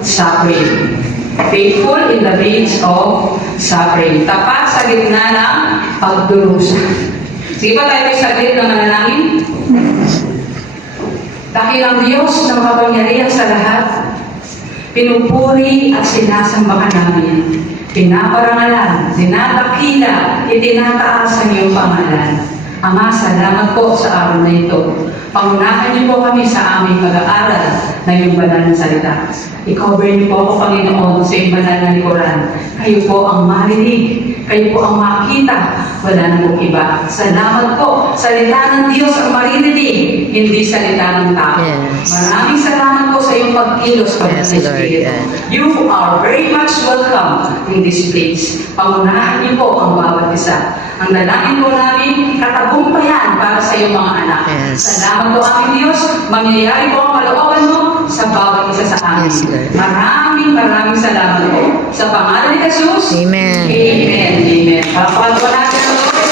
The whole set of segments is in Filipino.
Suffering. Faithful in the midst of suffering. Tapat sa gitna ng pagdurusa. Sige ba tayo saglit na manalangin? Dahil ang Diyos na makapangyarihan sa lahat, pinupuri at sinasamba ka namin. Pinaparangalan, dinadakila, itinataas ang iyong pangalan. Ama, salamat po sa araw na ito. Pangunahan niyo po kami sa aming pag-aaral ng iyong banal na salita. I-cover niyo po ako, Panginoon, sa iyong banal na likuran. Kayo po ang marinig, kayo po ang makita, wala na pong iba. Salamat po, salita ng Diyos ang maririnig, hindi salita ng tao. Yes. Maraming salamat po sa iyong pagkilos, Panginoon Espiritu. You are very much welcome in this place. Pangunahan niyo po ang bawat isa. Ang dalangin po namin, katagumpayan para sa iyong mga anak. Yes. Salamat po aming Diyos, mangyayari po ang kalooban mo sa bawat isa sa amin. Yes, Lord. Maraming salamat po. Sa pangalan ni Jesus. Amen. Amen. Amen. Palakpakan po natin ang Lord.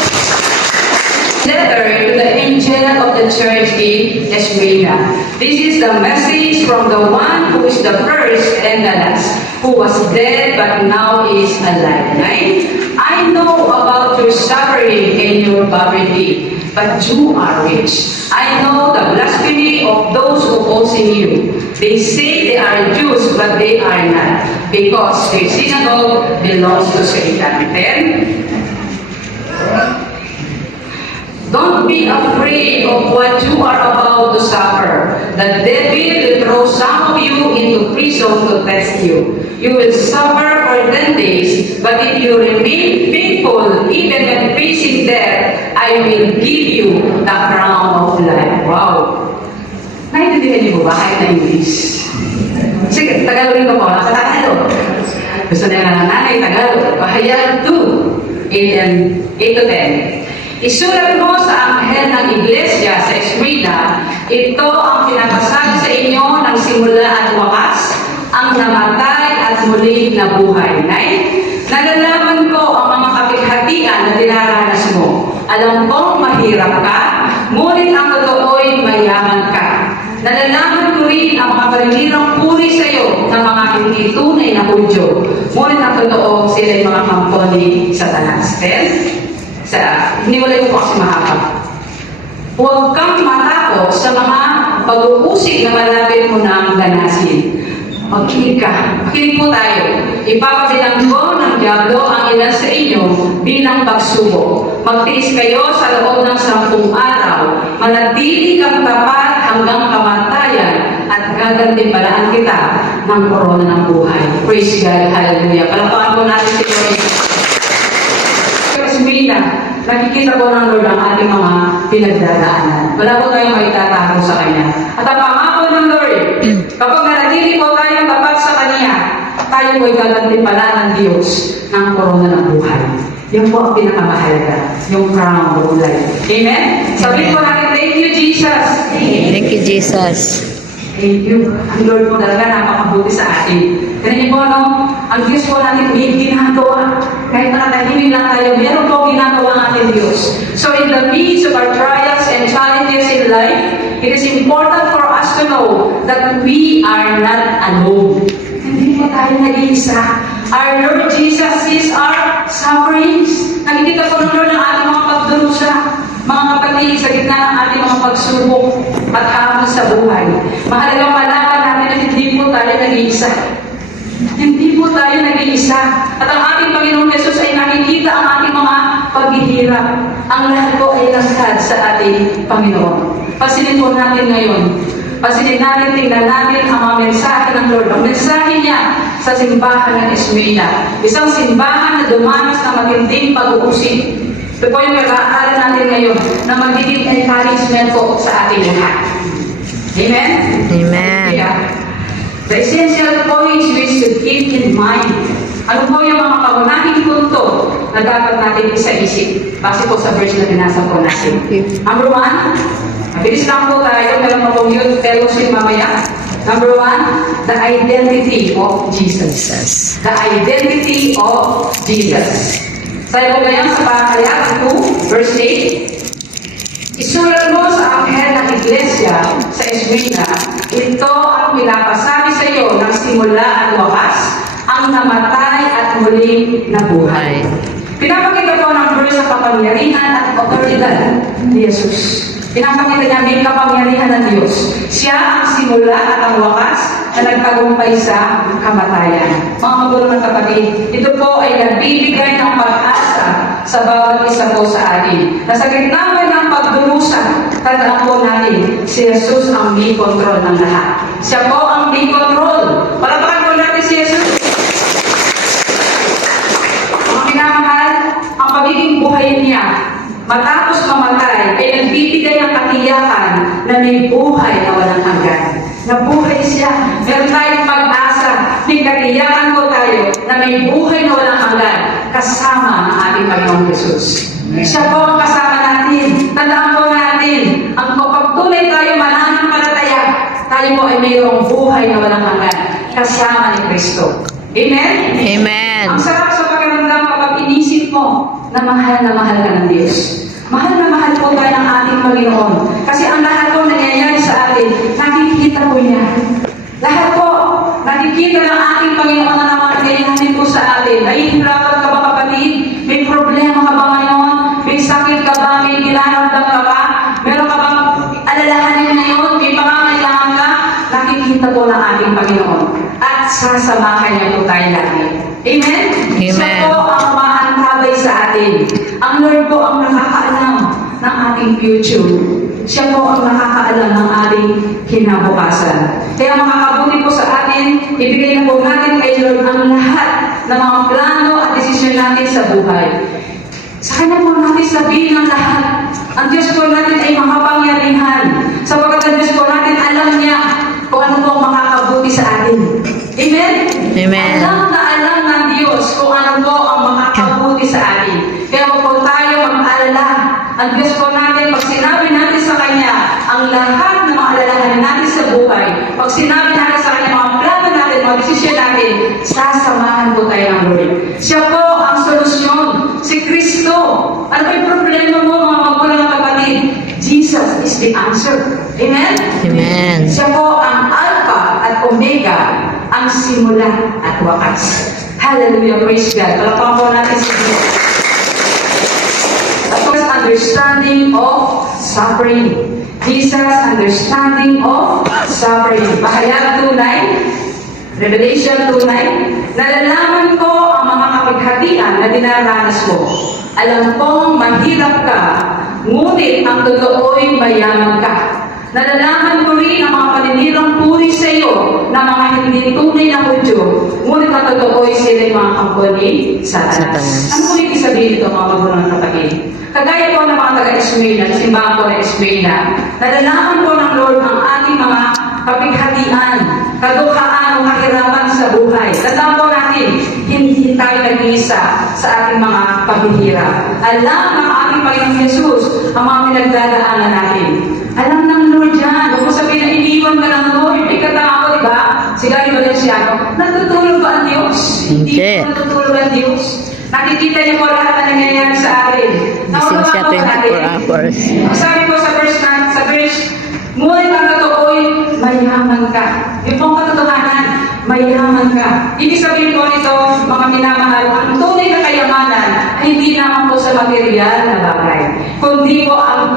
Letter to the angel of the church in Esmeralda. This is the message from the one who is the first and the last, who was dead but now is alive. Right? I know about your suffering and your poverty, but you are rich. I know the blasphemy of those who oppose you. They say they are Jews, but they are not, because their synagogue belongs to Satan. Then, don't be afraid of what you are about to suffer. The devil will throw some of you into prison to test you. You will suffer for 10 days, but if you remain faithful, even when facing death, I will give you the crown of life. Wow! Naintindihan niyo ba kahit na English? Sige, Tagalogin ko po. Nasa Tagalog. Gusto nila ng nanay, Tagalog. Pahayag 2, 8 to 10. Isulat mo sa anghel ng iglesia sa Esmeralda, ito ang pinapasabi sa inyo ng simula at wakas, ang namatay at muli na buhay. Nalalaman ko ang mga kapighatian na dinaranas mo. Alam kong mahirap ka, ngunit ang totoo'y mayaman ka. Nalalaman ko rin ang mga paninirang puri sa iyo ng mga hindi tunay na Hudyo. Ngunit ang totoo, sila'y mga kampo ni Satanas. Hiniwalay ko po kasi mahaba. Huwag kang matakot sa mga pag-uusig na malapit mo na ang ganasin. Magkinig ka. Makinig po tayo. Ipapabilang ko ng Diablo ang ilan sa inyo bilang pagsubok. Magtiis kayo sa loob ng 10 araw. Manatili kang tapat hanggang kamatayan at gagantimpalaan kita ng korona ng buhay. Praise God. Hallelujah. Palakpakan po natin si Lord. Esmeralda, nakikita po ng Lord ang ating mga pinagdadaanan. Wala po tayong maitatago sa Kanya. At ang pangako ng Lord, kapag nanatili po tayong tapat sa Kanya, tayo po'y gagantimpalaan ng Diyos ng korona ng buhay. Yun po ang pinakamahalaga, yung crown of life. Amen? Sabihin po natin, thank you, Jesus. Thank you, Jesus. Thank you. Ang Lord po talaga napakabuti sa atin. Kaya po, no? Ang Diyos po natin may ginagawa. Kahit nakatahimik lang tayo, meron po ginagawa ng ating Diyos. So in the midst of our trials and challenges in life, it is important for us to know that we are not alone. Hindi po tayo nag-iisa. Our Lord Jesus sees our sufferings. Nakikita po ng Lord ang ating mga pagdurusa. Mga kapatid, sa gitna ng ating mga pagsubok at hamon sa buhay, mahalagang malaman natin na hindi po tayo nag-iisa. Hindi po tayo nag-iisa. At ang ating Panginoong Yesus ay nakikita ang ating mga paghihirap. Ang lahat po ay langkad sa ating Panginoon. Pasilin po natin ngayon. Pasilin natin, tingnan natin ang mga mensahe ng Lord. Ang mensahe niya sa simbahan ng Esmeralda. Isang simbahan na dumanas ng matinding pag-uusig. Ito po yung pag-aaral natin ngayon na magiging encouragement po sa ating lahat. Amen? Amen. The essential points we should keep in mind. Ano po yung mga pangunahing punto na dapat natin isa-isip? Base po sa verse na binasa po natin. Number 1, mabilis lang po tayo, meron pa pong youth fellowship mamaya. Number 1, the identity of Jesus. The identity of Jesus. Sabi po ngayon sa Pahayag 2, verse 8, isulat mo sa anghel ng iglesia sa Esmirna, ito ang pinapasabi sa iyo ng simula at wakas, ang namatay at muling nabuhay. Pinapakita po ng verse sa kapangyarihan at otoridad ni Jesus. Pinapakita niya may kapangyarihan ng Diyos. Siya ang simula at ang wakas na nagtagumpay sa kamatayan. Mga magulang at kapatid, ito po ay nagbibigay ng pag-asa sa bawat isa po sa atin. Nasa gitna mo ng pagdurusa, tandaan po natin, si Jesus ang may control ng lahat. Siya po ang may control. Palapakan po natin si Jesus. Mga minamahal, ang pagiging buhay niya, matapos mamatay, ay nagbibigay ng katiyakan na may buhay na walang hanggan. Nabuhay siya. Meron tayong pag-asa. May katiyakan po tayo na may buhay na walang hanggan kasama ng ating Panginoong Jesus. Siya po ang kasama natin. Tandaan po natin, ang pagtunay tayo mananampalataya, tayo po ay mayroong buhay na walang hanggan kasama ni Kristo. Amen? Amen. Ang sarap sa pakiramdam kapag inisip mo na mahal ka ng Diyos. Mahal na mahal po tayo ng ating Panginoon. Kasi ang lahat po nangyayari sa atin, nakikita po niya. Lahat po, nakikita ng ating Panginoon na nangyayari po sa atin. Nahihirapan ka ba kapatid? May problema ka ba ngayon? May sakit ka ba? May nilaramdam ka ba? Meron ka bang alalahanin ngayon? May pangangailangan ka? Nakikita po ng ating Panginoon. At sasamahan niya po tayo lagi. Amen? Amen. Siya po ang maantabay sa atin. Ang Lord po ang nakakaalam ng ating future. Siya po ang nakakaalam ng ating kinabukasan. Kaya makakabuti po sa atin, ibigay na po natin kay Lord ang lahat ng mga plano at desisyon natin sa buhay. Sa Kanya po natin sabihin ang lahat. Ang Diyos po natin ay makapangyarihan. Sapagkat ang Diyos po natin alam niya kung ano po ang makakabuti sa atin. Amen? Amen. Alam na alam ng Diyos kung ano po ang makakabuti sa atin. Kaya huwag po tayo mag-alala. Ang Diyos po natin, pag sinabi natin sa Kanya ang lahat ng mga alalahanin natin sa buhay, pag sinabi natin sa Kanya mga plano natin, mga desisyon natin, sasamahan po tayo ng Lord. Siya po ang solusyon. Si Kristo. Ano ba yung problema mo, mga magulang at kapatid? Jesus is the answer. Amen? Amen. Siya po ang Alpha at Omega, ang simula at wakas. Hallelujah, praise God. Palapakan po natin si Jesus. Jesus understanding of suffering. Jesus understanding of suffering. Pahayag 2:9, Revelation 2:9, nalalaman ko ang mga kapighatian na dinaranas mo. Alam kong mahirap ka, ngunit ang totoo'y mayaman ka. Nalalaman ko rin ang mga paninirang puri sa iyo ng mga hindi tunay na Hudyo, ngunit ang totoo'y sila'y mga kampo ni Satanas. Ano po yung isabihin ito, mga magulang kapatid? Kagaya po ng mga taga-Esmeralda, simbahan po ng Esmeralda, nalalaman po ng Lord ang ating mga kapighatian, kadukhaan o kahirapan sa buhay. Tandaan po natin, hindi tayo nag-iisa sa ating mga paghihirap. Alam ng ating Panginoong Jesus ang mga pinagdadaanan natin. Alam ng Lord yan. Huwag mo sabihin na iniwan ka ng Lord. May katanga ko, di ba? Si Gary Valenciano, natutulog ba ang Diyos? Hindi. po natutulog ang Diyos. Nakikita niyo po lahat na nangyayari sa atin. Gising siya 24 hours. Sabi ko sa verse, ngunit ang totoo'y mayaman ka. Yung pong katotohanan, mayaman ka. Ibig sabihin po nito, mga minamahal, ang tunay na kayamanan ay hindi naman po sa material na bagay, kundi po ang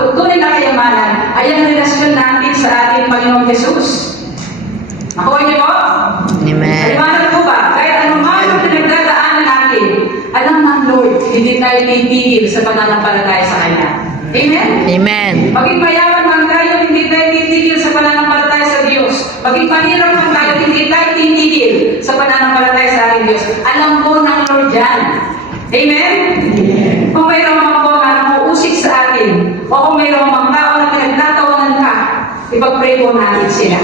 titigil sa pananampalataya sa Kanya. Amen? Amen. Maging mayaman man tayo, hindi tayo titigil sa pananampalataya sa Diyos. Maging mahirap man tayo, hindi tayo titigil sa pananampalataya sa ating Diyos. Alam po ng Lord yan. Amen? Kung mayroong mga po na namuusik sa atin, o kung mayroong mga tao na pinagtatawanan ka, ipag-pray po natin sila.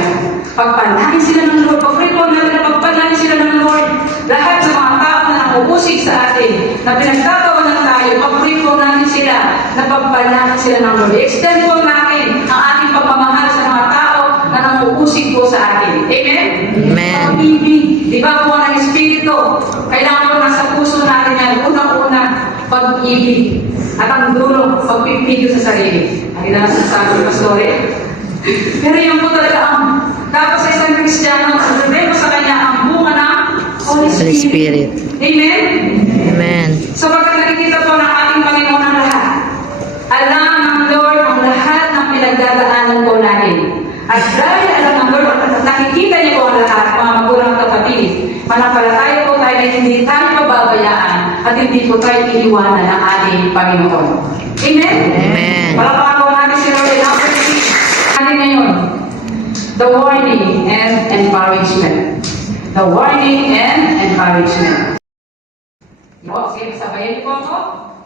Pagpanahin sila ng Lord. Pag-pray po natin na pagpanahin sila ng Lord. Lahat sa mga tao na namuusik sa atin, na pinagtatawanan tayo, pag-pray po natin sila, na pagpanahin sila ng Lord. I-extend po natin ang ating pagmamahal sa mga tao na namuusik po sa atin. Amen? Amen. Pag-ibig. Di ba po ng Espiritu? Kailangan po nasa puso natin yan. Unang-una, pag-ibig. At ang dulo, pagpipigil sa sarili. Ang ina sa sabi, Pastore. Pero yan po talaga ang dapat sa isang Kristiyano, ang problema sa kanya, ang bunga ng Holy Holy Spirit. Spirit. Amen? Amen. So pagka nakikita po ng ating Panginoon ang lahat, alam ng Lord ang lahat ng pinagdadaanan po natin. At dahil alam ng Lord at nakikita niyo po ang lahat, mga magulang at kapatid, manampalataya po tayo na hindi tayo pababayaan at hindi po tayo iiwanan ng ating Panginoon. Amen? Amen. Palakpakan po natin si Lord. Natin ngayon, the warning and encouragement. The warning and encouragement. Sige, sabayan niyo po ako.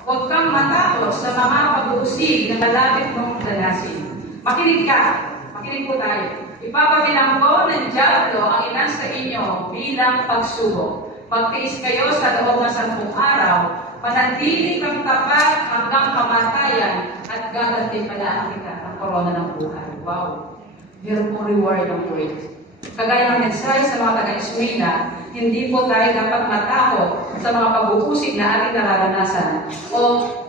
Huwag kang matakot sa mga pag-uusig na malapit mong danasin. Makinig ka. Makinig po tayo. Ipapabilang ko ng Diablo ang inasa inyo bilang pagsubok. Magtiis kayo sa loob ng 10 araw, manatili kang tapat hanggang kamatayan at gagantimpalaan kita ang korona ng buhay. Wow! Meron pong reward ang word. Kagaya ng mensahe sa mga taga-Esmina, hindi po tayo dapat matakot sa mga pag-uusig na ating nararanasan o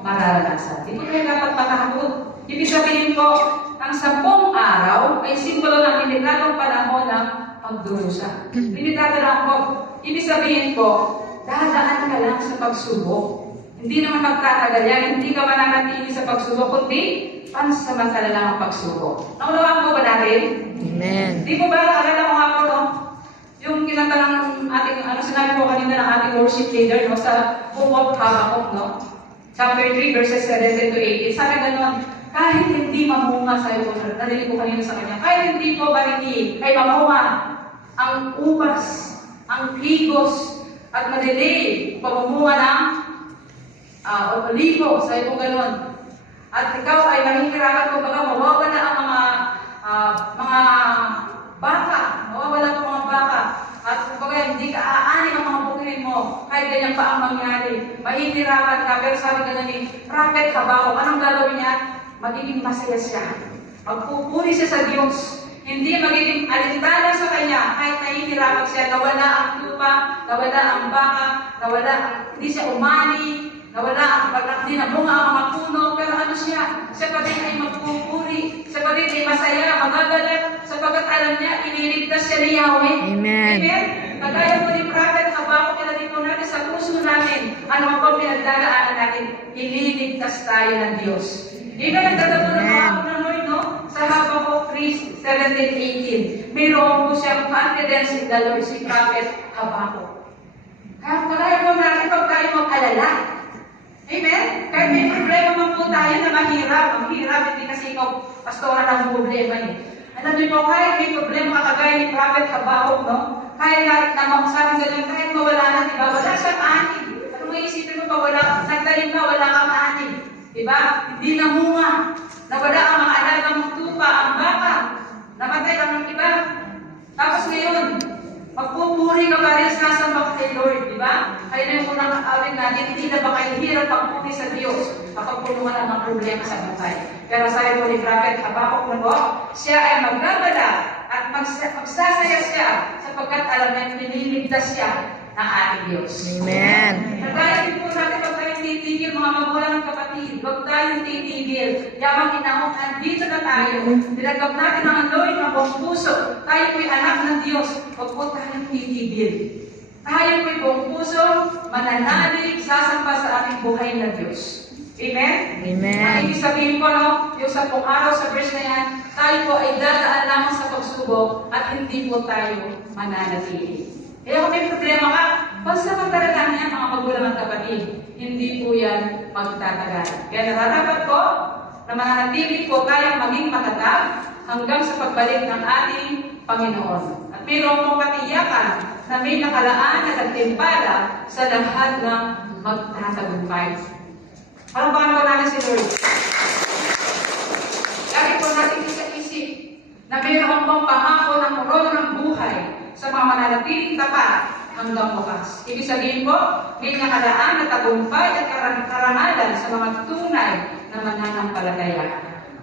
mararanasan. Hindi po tayo dapat matakot. Ibig sabihin po, ang 10 araw ay simbolo ng limitadong panahon ng pagdurusa. Limitado lang po. Ibig sabihin po, dadaan ka lang sa pagsubok. Hindi naman magtatagal yan. Hindi ka mananatili sa pagsubok, kundi pansamantala lang ang pagsubok. Naunawaan po ba natin? Amen. Di po ba, alala ko nga po, no? Yung kinanta ng ating, sinabi ko kanina ng ating worship leader, no? Sa Book of Habakkuk, no? Chapter 3, verses 17 to 18. Sabi gano'n, kahit hindi mamunga sa iyo, narinig ko kanina sa kanya, kahit hindi po marinig, ay mamunga ang ubas, ang higos, at madilig, pamumunga ng olivo, sa iyo gano'n. At ikaw ay mahihirapan kung baga mawawala ang mga baka, mawawala ang mga baka. At kung baga hindi ka aanin ang mga bukirin mo, kahit ganyan pa ang mangyari. Mahihirapan ka, pero sabi ka na ni Prophet Habakkuk, anong gagawin niya? Magiging masaya siya. Magpupuri siya sa Diyos. Hindi magiging alintana sa Kanya, kahit nahihirapan siya, nawala ang lupa, nawala ang baka, hindi siya umani, nawala ang hindi na bunga ang mga puno, pero ano siya? Siya pa din ay magpupuri, siya pa din ay masaya, magagalat, sapagkat alam niya, iniligtas siya ni Yahweh. Amen. Amen? Kagaya po ni Prophet Habakkuk, ilagay po natin sa puso natin, ano ang pang pinagdadaanan natin, ililigtas tayo ng Diyos. Even nagdadalo ng mga ng Lord, no? Sa Habakkuk 3:17-18, mayroon po siyang confidence in the Lord, si Prophet Habakkuk. Kaya po natin pag tayo mag-alala. Amen? Kahit may problema man po tayo na mahirap. Ang hirap, hindi kasi ikaw pastora ng problema eh. Alam niyo po, kahit may problema kagaya ni Prophet Habakkuk, no? Kahit na masasabi ganyan, kahit mawala na, di ba? Wala siyang ani. Ano mo isipin mo pa, nagtalim ka, wala kang ani. Di ba? Hindi namunga. Nawala ang mga alagang tupa, ang baka. Namatay ang iba. Tapos ngayon, magpupuri ka pa rin, sasamba ka kay Lord, di ba? Kaya na yung unang awin natin, hindi na ba kayo hirap pagpuri sa Diyos kapag punuan ang mga problema sa buhay. Pero sabi po ni Prophet Habakkuk na po, siya ay magbabala at magsasaya siya sapagkat alam na nililigtas siya ng ating Diyos. Amen. Kaya din po natin pag tayo titigil, mga magulang ng kapatid, huwag tayong titigil. Yamang inahong, andito na tayo. Tinagap natin ang Lord ng buong puso. Tayo po'y anak ng Diyos. Huwag po tayong titigil. Tayo po'y buong puso, mananalig, sasamba sa ating buhay na Diyos. Amen? Amen. Ang ibig sabihin po, no, yung 10 araw sa verse na yan, tayo po ay dadaan lamang sa pagsubok at hindi po tayo mananatili. Kaya kung may problema ka, Pansamantalaan yan, mga magulang at kapatid. Hindi po yan magtatagal. Kaya nararapat po na mananatili po tayong maging matatag hanggang sa pagbalik ng ating Panginoon. At mayroon pong katiyakan na may nakalaan at nagtimpala sa lahat ng magtatagumpay. Palakpakan po natin si Lord. Lagi po natin isip na mayroon pong pangako ng korona ng buhay sa mga mananatiling tapat hanggang bukas. Ibig sabihin po, may nakalaan na tagumpay at karangalan sa mga tunay na mananampalataya.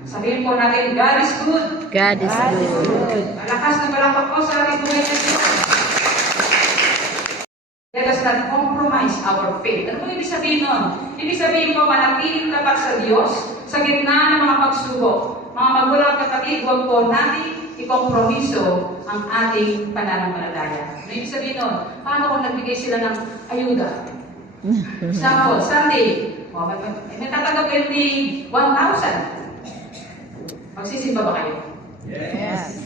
Sabihin po natin, God is good. God is good. Malakas na palakpak po sa ating buhay na Diyos. Let us not compromise our faith. Ano po ibig sabihin nun? Ibig sabihin po, manatiling tapat sa Diyos sa gitna ng mga pagsubok. Mga magulang at kapatid, huwag po natin ikompromiso ang ating pananampalataya. Ano ibig sabihin nun? Paano kung nagbigay sila ng ayuda? Example, Sunday, may tatanggap kayo ni 1,000. Magsisimba ba kayo? Yes.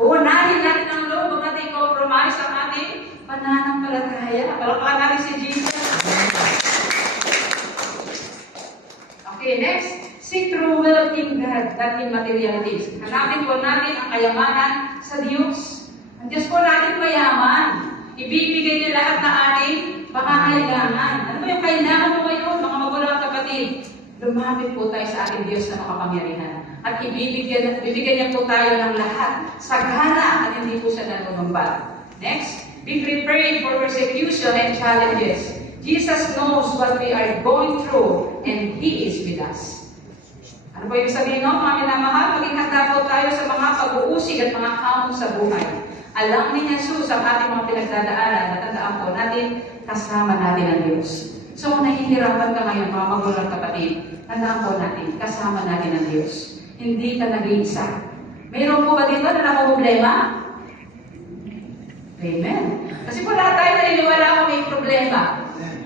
Uunahin natin ang loob, huwag natin i-compromise ang ating pananampalataya. Palakpakan natin si Jesus. Okay, next. Seek true wealth in God, not in materialities. Hanapin po natin ang kayamanan sa Diyos. Ang Diyos po natin mayaman. Ibibigay niya lahat na ating pangangailangan. Ano ba yung kailangan mo ngayon, mga magulang at kapatid? Lumapit po tayo sa ating Diyos na makapangyarihan. At bibigyan niya po tayo ng lahat. Sagana at hindi po siya nanunumbat. Next, be prepared for persecution and challenges. Jesus knows what we are going through and He is with us. Ano po ibig sabihin no? Mga minamahal, maging handa po tayo sa mga pag-uusig at mga hamon sa buhay. Alam ni Jesus ang ating mga pinagdadaanan at tandaan po natin, kasama natin ang Diyos. So kung nahihirapan ka ngayon, mga magulang kapatid, tandaan po natin, kasama natin ang Diyos. Hindi ka nag-iisa. Mayroon po ba dito na namumblema? Amen. Kasi po lahat tayo naniniwala ko may problema.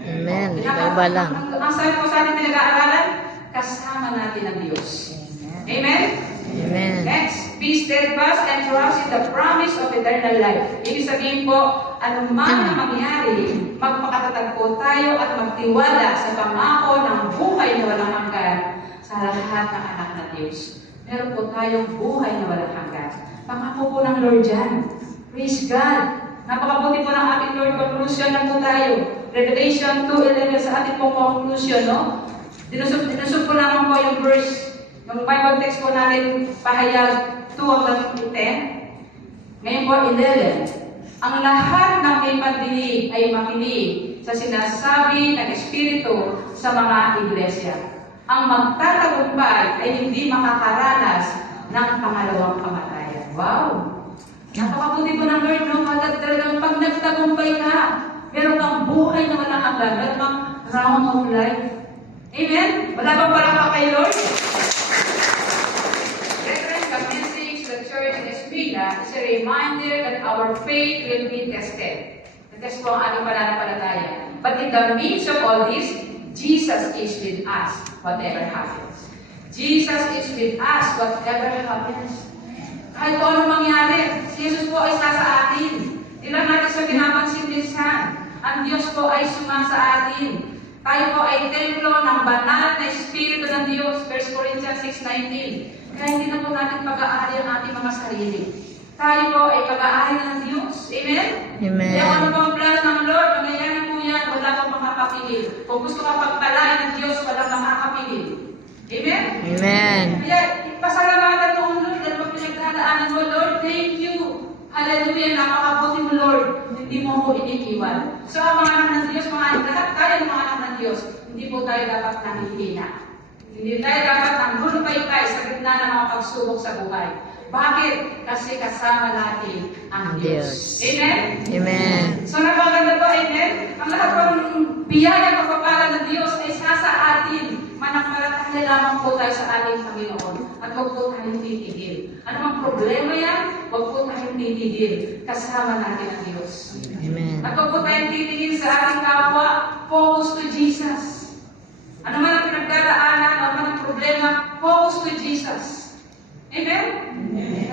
Amen. Iba-iba lang. Ang sabi po sa ating pinag-aaralan, kasama natin ang Diyos. Amen? Amen. Next, be steadfast and trust in the promise of eternal life. Ibig sabihin po, anuman ang mangyari, magpakatatag po tayo at magtiwala sa pangako ng buhay na walang hanggan sa lahat ng anak ng Diyos. Meron po tayong buhay na walang hanggan. Pangako po ng Lord yan. Praise God. Napakabuti po ng ating Lord. Conclusion na po tayo. Revelation 2:11 sa ating pong conclusion, no? Dinusog po naman po yung verse. Yung Bible text po natin, pahayag 2:10. Ngayon po, 11. Ang lahat ng may pandinig ay makinig sa sinasabi ng Espiritu sa mga iglesia. Ang magtatagumpay ay hindi makakaranas ng pangalawang kamatayan. Wow! Napakabuti po ng Lord, no? Hanggang talagang pag nagtagumpay ka, meron kang buhay na walang hanggan, meron kang round of life. Amen? Wala bang palakpak kay Lord? Brethren, the message to the church in Espina is a reminder that our faith will be tested. Test po ang ating pananampalataya. But in the midst of all this, Jesus is with us, whatever happens. Jesus is with us, whatever happens. Kahit po anong mangyari, si Jesus po ay nasa atin. Di lang natin sa pinapansin minsan. Ang Diyos po ay sumasa atin. Tayo po ay templo ng banal na Espiritu ng Diyos. 1 Corinthians 6:19. Kaya hindi na po natin pag-aari ang ating mga sarili. Tayo po ay pag-aari ng Diyos. Amen? Amen. Kaya ano po ang plano ng Lord? Mangyayari po yan, wala pong makakapilit. Kung gusto kang pagpalain ng Diyos, walang makakapilit. Amen? Amen. Kaya pasalamatan mo ang Lord dahil pag pinagdadaanan mo, Lord, thank you. Hallelujah, napakabuti mo, Lord. Hindi mo ko iniiwan. So, ang mga anak ng Diyos, mga lahat tayo ng mga anak ng Diyos, hindi po tayo dapat nangihina. Hindi tayo dapat nanggulupay-tay sa gitna ng mga pagsubok sa buhay. Bakit? Kasi kasama natin ang Diyos. Amen? Amen. So, napaganda po, amen? Ang lahat po ng biyaya pagpapala ng Diyos ay sa atin. Manakalataya lamang po tayo sa ating Panginoon. At huwag po tayong titigil. Ano mang problema yan, huwag po tayong titigil. Kasama natin ang Diyos. Amen. At huwag po tayong titigil sa ating kapwa. Focus to Jesus. Ano man ang pinagdadaanan, ano man ang problema, focus to Jesus. Amen?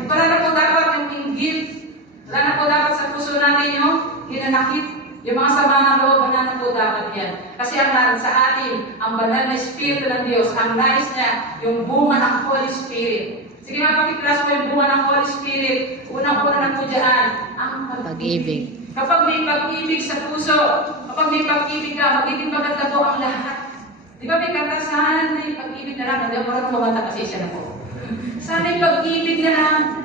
Wala na po dapat yung inggit. Wala na po dapat sa puso natin yung hinanakit. Yung mga sama ng loob, banal po dapat yan. Kasi ang sa atin, ang banal na Espiritu ng Diyos, ang nais niya, yung bunga ng Holy Spirit. Sige nga, pakiklas mo yung bunga ng Holy Spirit. Unang-una na po dyan, ang pag-ibig. Kapag may pag-ibig sa puso, kapag may pag-ibig ka, magiging maganda po ang lahat. Di ba may katasahan, may pag-ibig na lang. Hindi ako rin kumanta kasi siya na po. Sana yung pag-ibig na lang.